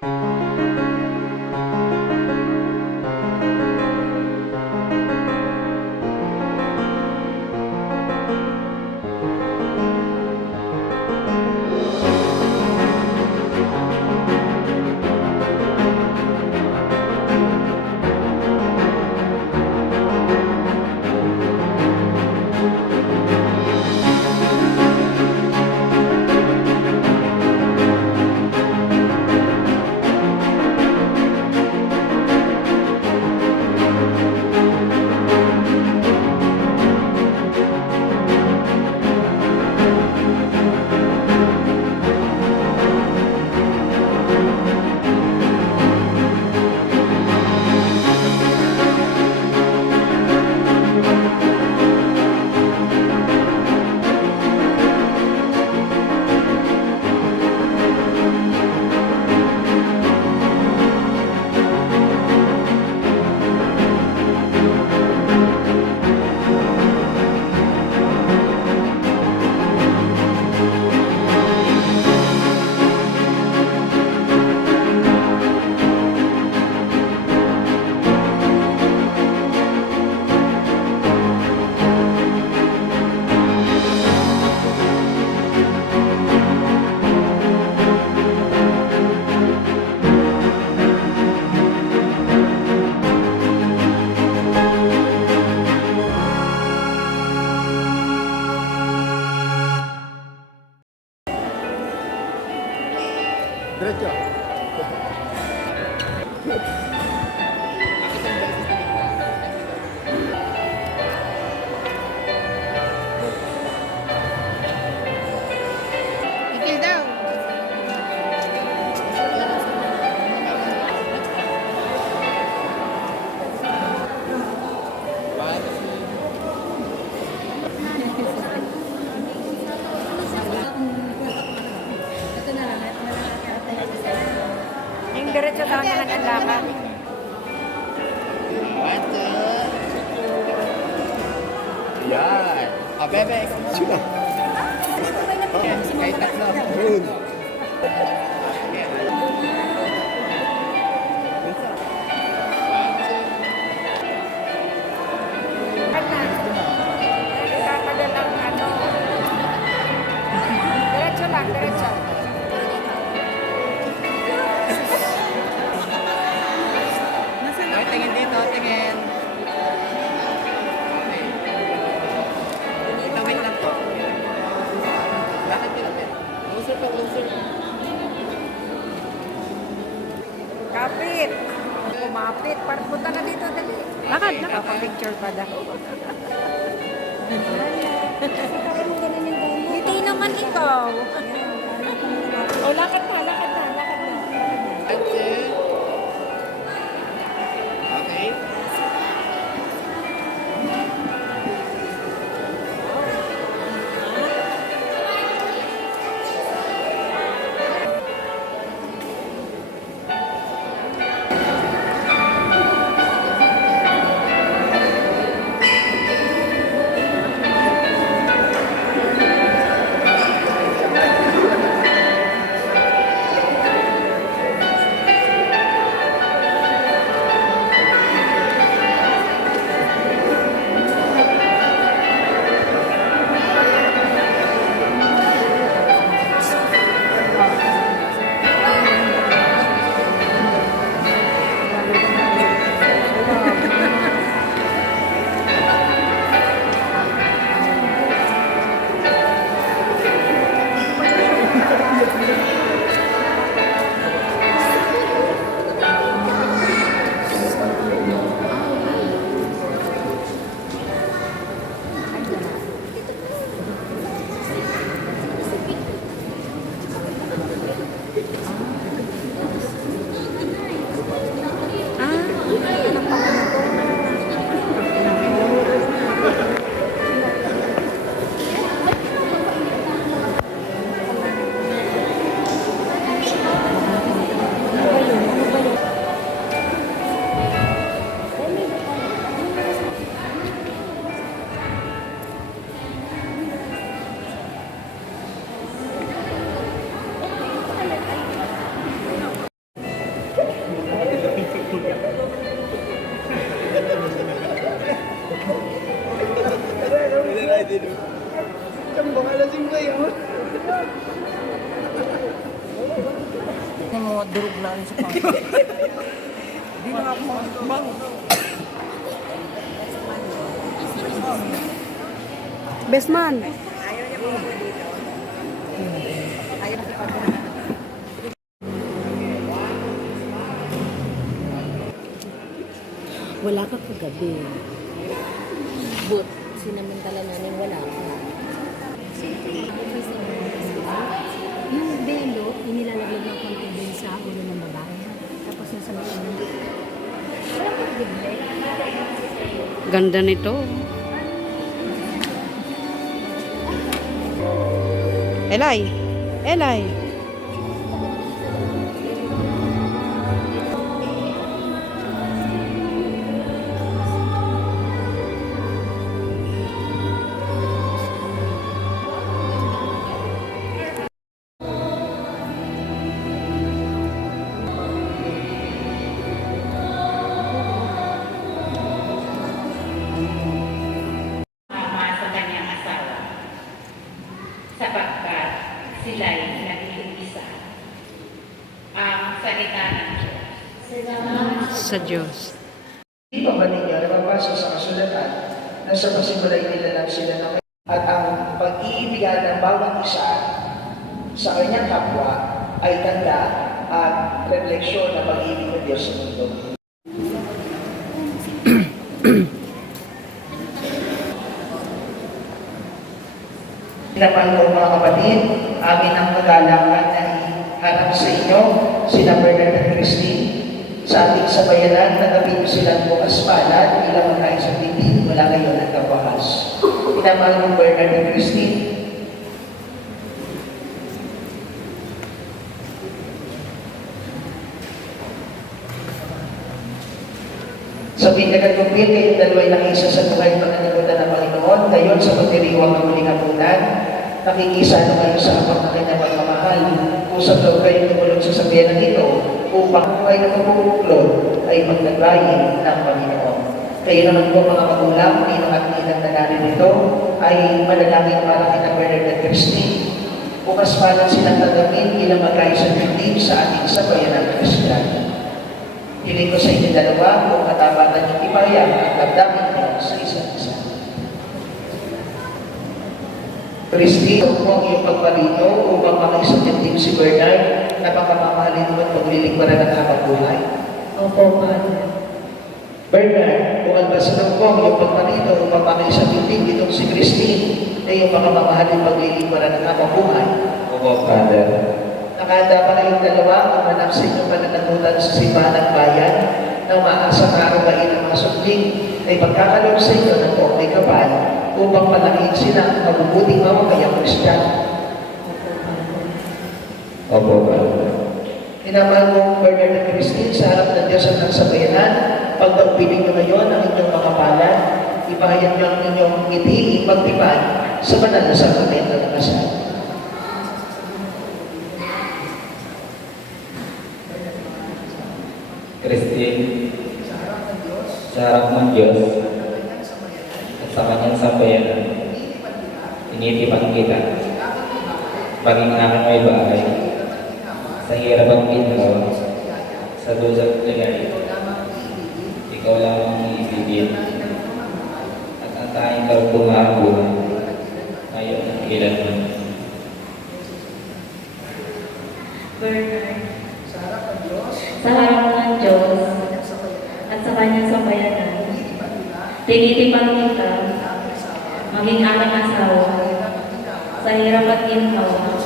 Diretso. Tigil daw. Yung diretso daw naman ang lakad. Yan. Bebe, ikaw Sino? kahit tatlo. Yun. Ano? Ikakadalang ano. Diretso lang, diretso. Okay, tingin dito, tingin. Okay. Wait lang po. Lakad ka lang. Closer to closer. Kapit. Kumapit. Parang punta na dito, dali. Lakad, nakapapicture pa daw. Hindi naman ikaw. O, lakad na, lakad na, lakad na. That's it. Okay. ni mo durog na sa pang. Di na ako bang. Best man. Wala ka kagabi. But, sinamantala namin wala ka. Yung belo, inilalaglag ng konti din sa ulo ng babae. Tapos yung sa mga ulo. Wala kang gible. Ganda nito. Elay. Elay. Sa kanyang asawa sapagkat sila'y naging isa. Ang salita ng Diyos. Sa Diyos. Hindi pa ba ninyo nababasa sa kasulatan na sa pasimulay nila lang sila na at ang pag-iibigan ng bawat isa sa kanyang kapwa ay tanda at refleksyon ng pag-ibig ng Diyos sa mundo. Pinapahal ko mga kapatid, amin ang magalangan na iharap sa inyo sina Bernard at Christine sa ating sabayanan na gabin silang bukas palad bilang magkain sa bibig wala ngayon at kapakas. Pinapahal ko Bernard at Christine. Sa pinagagupit, kayong dalawa'y nakisa sa buhay pananagutan ng Panginoon, ngayon sa pagdiriwang ng muling hapunan, nakikisa na kayo sa abang na kanyang pagmamahal. Usap daw kayo tumulong sa sabihan ito upang buhay na pagbubuklod ay magnaglayin ng Panginoon. Kayo naman po mga magulang, ninong at ninang na nito ay manalangin para kita Bernard at Christine. Bukas pa lang silang tagamin bilang magkaisang dibdib sa ating sabayan ng Kristiyano. Hiling ko sa inyo dalawa kung katapatan niyong ipahayag ang damdamin niyo sa isa't isa. Christy, kung po ang iyong pagparito upang makaisang dibdib si Bernard na pagkamamahalin mo at paglilingwaran ng habang buhay. Opo, Father. Bernard, kung albasan po ang iyong pagparito upang makaisang dibdib itong si Christine na iyong pagkamamahalin paglilingwaran ng habang buhay. Opo, Father. Nakahanda pa kayong dalawa ang manap sa inyong pananagutan sa simbahan ng bayan na umaasang araw-gain ang mga sunding ay pagkakaloob sa inyo ng buong may kapal upang palakihin sila ang mabubuting mamakayang Kristiyano. Opo, Father. Minamahal mo Bernard at Christine sa harap ng Diyos at ng sabayanan, pagpagpiling nyo ngayon ang inyong makapalan, ipahayag nyo ang inyong ngiti, ipagtipan sa banal na sakramento ng kasal. Christine, sa harap ng Diyos at sa kanyang sambayanan, initipan kita, maging aking may bahay, sa hirap at ginawa, sa dusat ligay, ikaw lang ang iibigin, at ang tanging karugtungan buhay, ngayon at kailanman. Bernard, sa harap ng Diyos at sa kanyang sambayanan, tinitipan kita, maging aking asawa, sa hirap at ginhawa,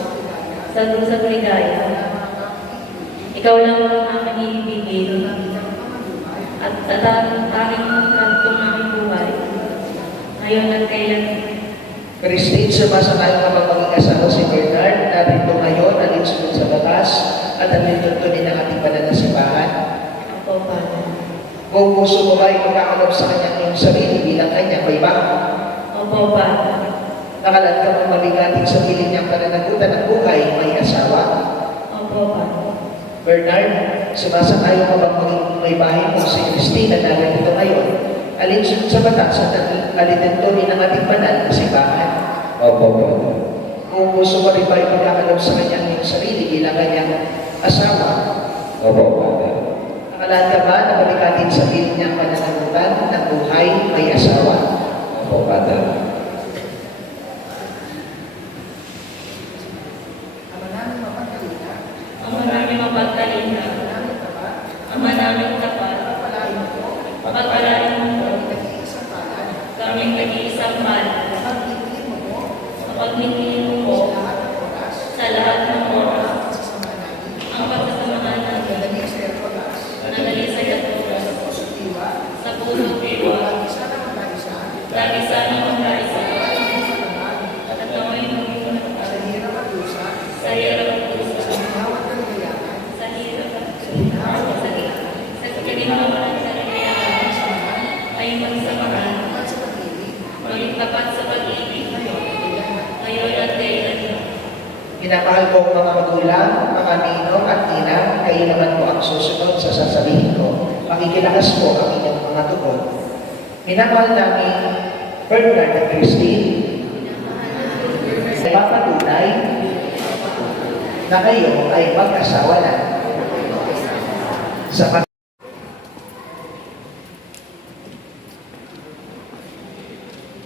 sa lusag ligaya. Ikaw lang ang aking iibigin, at sa tanging karugtong aking buhay, ngayon at kailanman. Christine, sumasa tayo kapag maging asawa si Bernard, narito ngayon, alinsunod sa batas, at alintuntunin ang ating banal na simbahan. Opo, Father. Kung puso mo ba ay magkakalap sa kanyang iyong sarili bilang kanyang may bako, Opo, Father. nakalat ka mong mabigating sa piling niyang pananagutan ng buhay, may asawa. Opo, Father. Bernard, sumasa tayo kapag maging may bahay mo si Christine na narito ngayon, alinsunod sa batas at alintuntunin ang ating banal na simbahan. Opo, Father. Kung gusto mo rin ba ipagkakalap sa kanyang iyong sarili bilang kanyang asawa. Opo, Father. Nakalaan ka ba na babikatin sa piling niyang pananagutan ng buhay may asawa? Opo, Father. Ama namin mapagtalina, Ama namin tapat, pagpalain mo po, kaming nag-iisang mahal, sa pagnindihin mo po, sa lahat ng oras, ang pagsasamahan natin, nadali sa katulas, sa puso't iwa, lagi sana magkaisa, at naway maging sa hirap at pusa, sa hirap at sa kaginhawa sa kaliyahan, ay magsamahan, maging tapat sa pag-ibig, ngayon at kailan. Minamahal ko ang mga magulang, mga ninong at ina, kayo naman po ang susunod sa sasabihin ko. Makikilakas po ang inyong mga tugon. Minamahal namin Bernard at Christine, papatunay na kayo ay mag-asawa na. Sa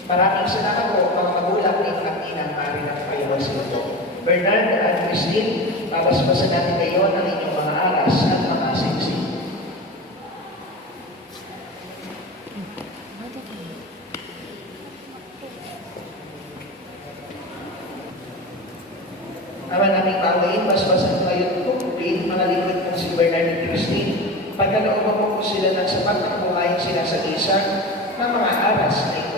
Maraming salamat po mga magulang ni Katina Mari ng Payos ito. Bernard at Christine, papaspasan natin kayo ng inyong mga aras at mga singsing. Naman naming babayin, paspasan kayo ng tubig, mga likod ng si Bernard at Christine. Pagkalooban mo po sila ng sapat na kumain sila sa isang ng mga aras na ito.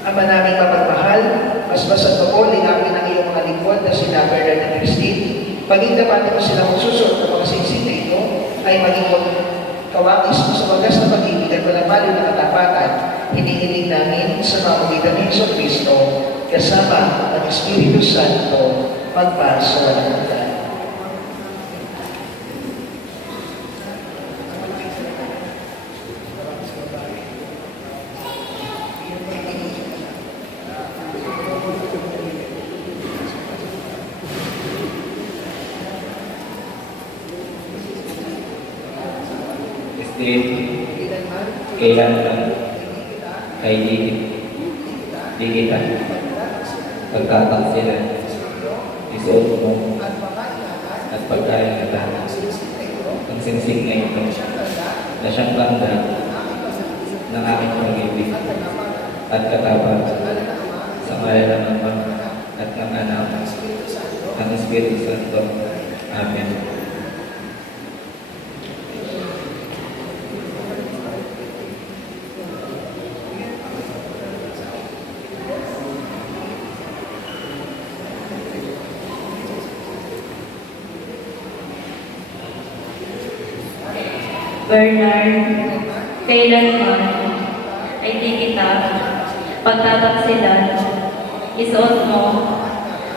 Ama naming mapagmahal, basbasan mo po, linawin ang iyong mga lingkod na sina Bernard at Christine. Paging dapat mo silang magsusunod ng mga singsing na ito, ay maging kawangis mo sa wagas na pag-ibig at walang na katapatan, hinihiling namin sa pamamagitan ni Hesus Kristo, kasama ng Espiritu Santo, magpa sa walang hanggan. Kailangan ay di kita pagkakaksilan, isuot mo at pagkaingatan ang singsing na ito na siyang banda ng aking pag-ibig at katapat sa ngalan ng Ama at ng Anak ang Espiritu Santo. Amen. Bernard, kailanman ay di kita pagtataksilan, isuot mo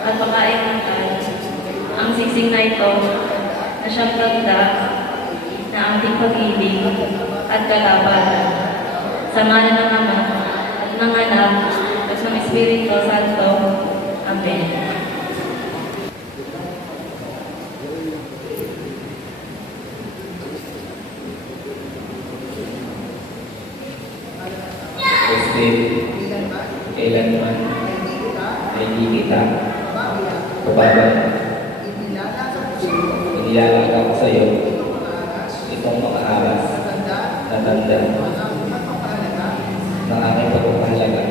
at pakaingatan ang singsing na ito na siyang ganda na ating pag-ibig at kalapatan. Sa ngalan ng Ama at ng Anak at ng Espiritu Santo. Amen. Kailanman ay di kita pababayaan. Inilalagay ko sa iyo itong mga aras na tanda ng aking pagpapahalaga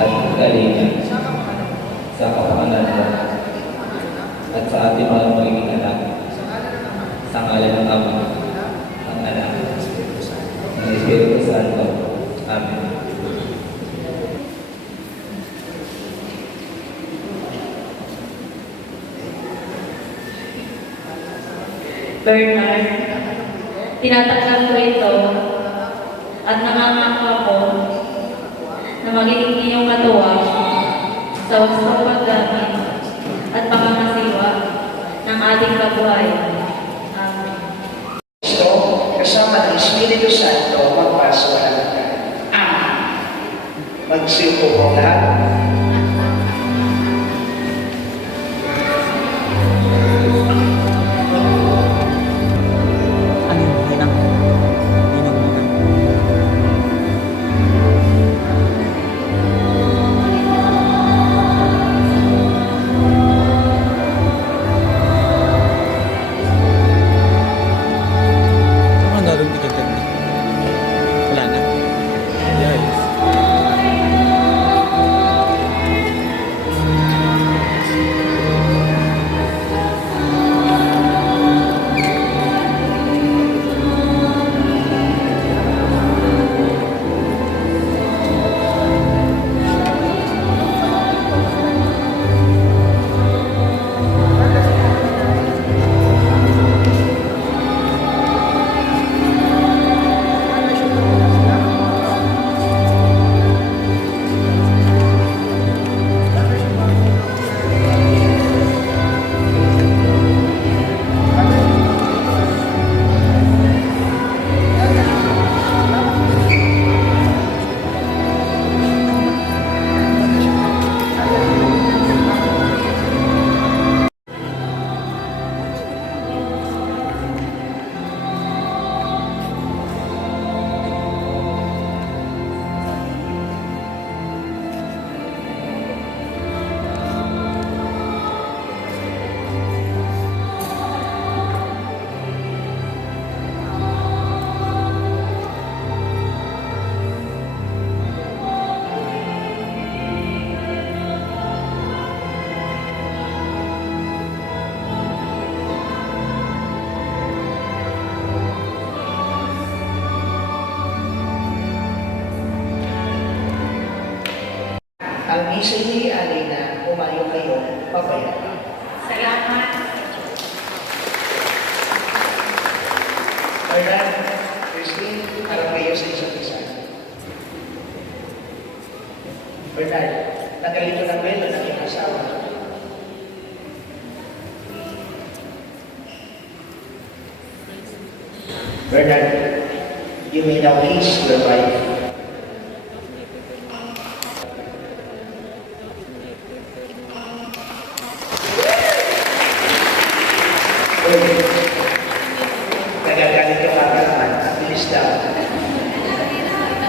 at pagkalinga sa kapakanan mo at sa ating mga magiging anak sa ngalan ng Ama, ng Anak, ng Espiritu Santo. Amen. Bernard, tinatanggap ko ito at nangangako ako na magiging iyong katuwa sa wastong paggamit at pangangasiwa ng ating kabuhayan. Amen. Kristo, kasama ng Espiritu Santo, magpaswalan ka. Amen. Magsiupo po lahat. sa inyo alay na umayo kayo papaya. Salamat. Alright, Christine, harap kayo sa isa't isa. Bernard, nagalito ng belo ng iyong asawa. Bernard, you may now kiss your wife. Nagagalit ka pa naman, ang bilis daw.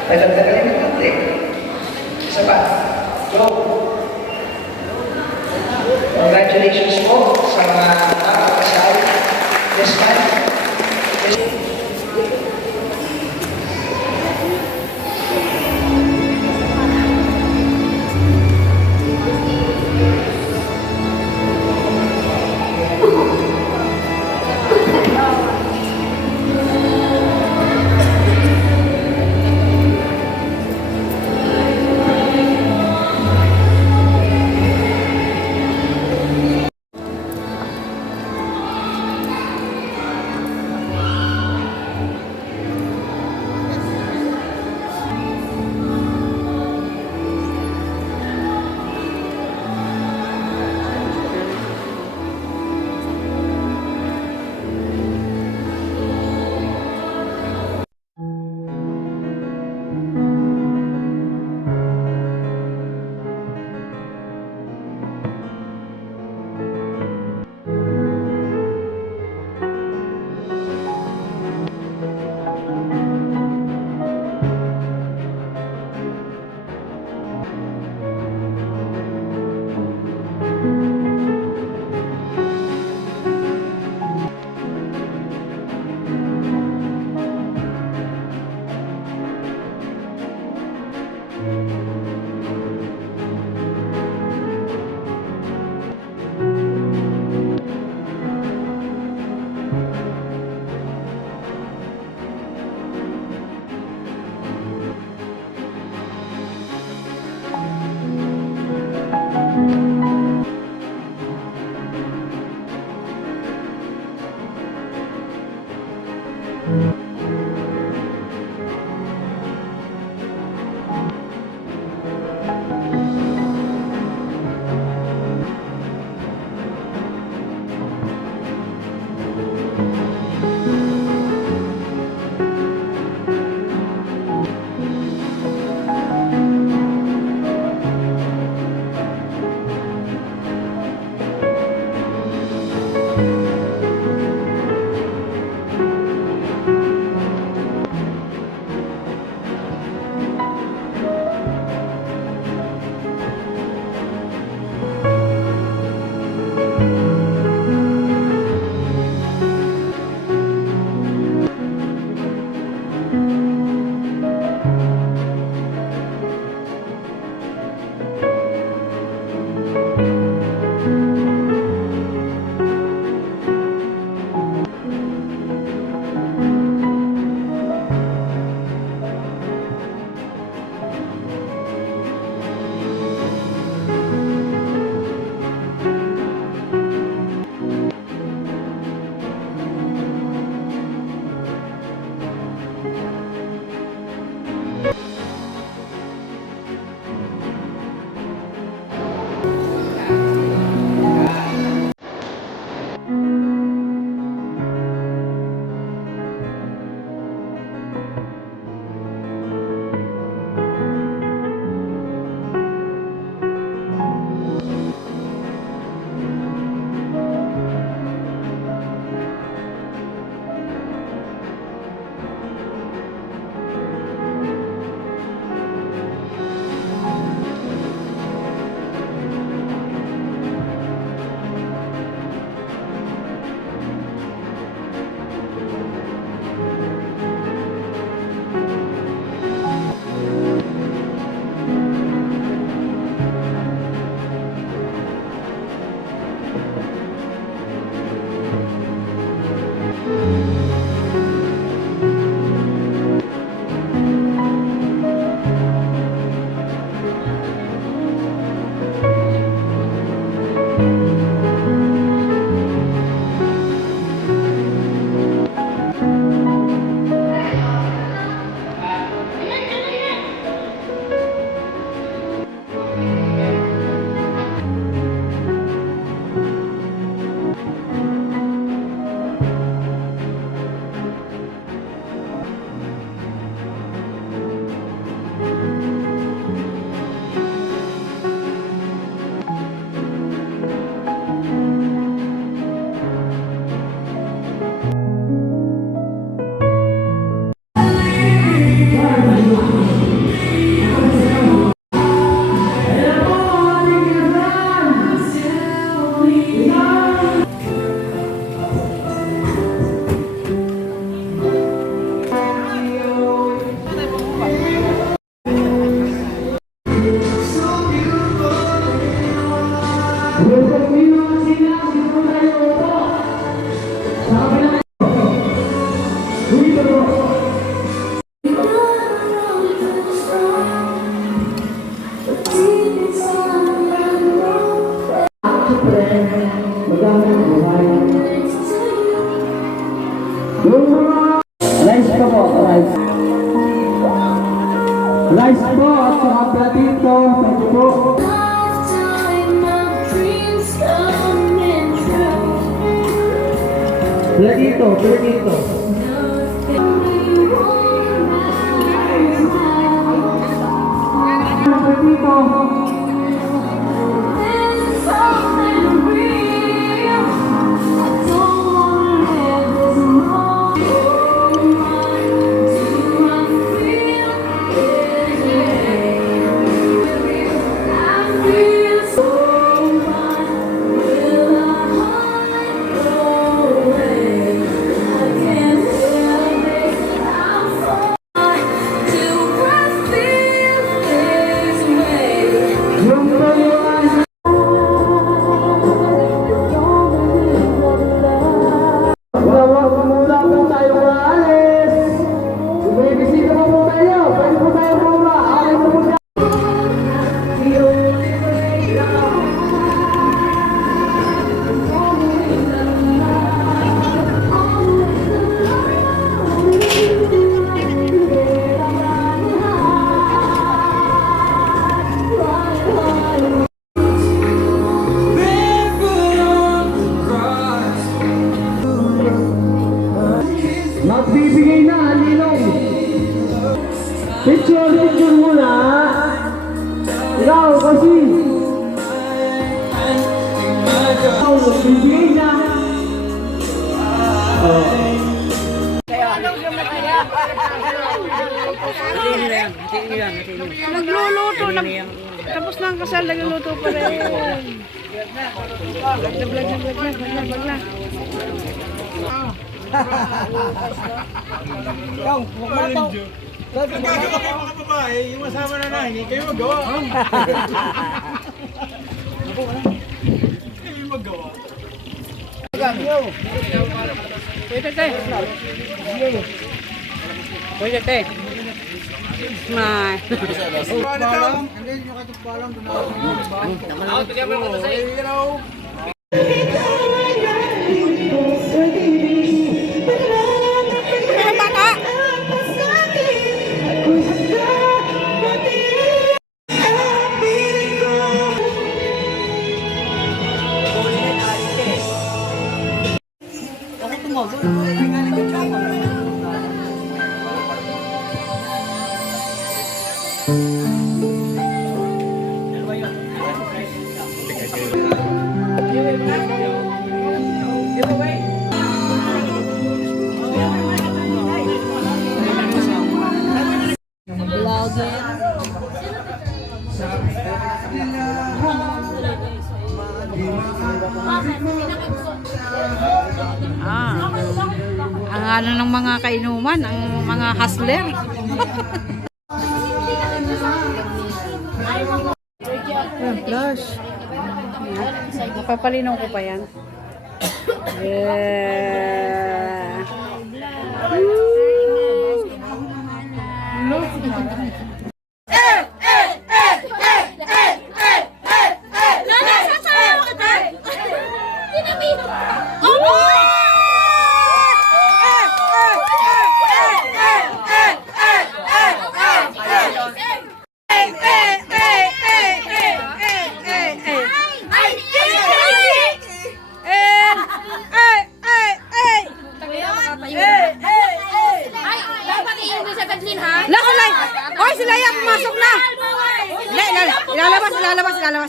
Tagal-tagalin ng konti. Isa pa. Go! Congratulations po sa mga nakakasal. Yes, ma'am. Rice pa po, rice. Rice po at saka platito. Thank you po. Platito, platito. Platito. Magbibigay na, Ninong. Picture muna. Ikaw, kasi. Ikaw, magbibigay na. Nagluluto na. Tapos na ang kasal, nagluluto pa rin. Vlog na. Gagawa kayo mga babae, yung masama na nahin, kayo magawa. Kayo magawa. Pwede te. Smile. Ang ano ng mga kainuman, ang mga hustler. Flush. Napapalinaw ko pa yan. Yeah.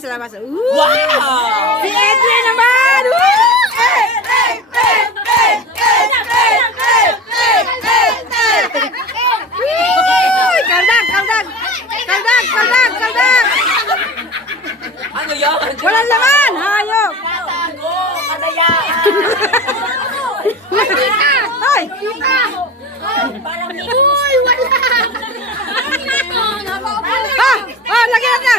Ilalabas. Wow! Si Edwin naman! Kaldag! Ano yan? Walang laman! Hayop! Kadayaan! Ay! Parang Uy, wala! Lagyan na!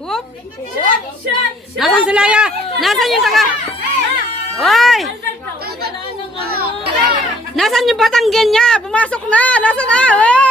Whoop! Nasaan si Laya? Nasaan yung taga? Hoy! Nasaan yung Batanggen niya? Pumasok na! Nasaan na?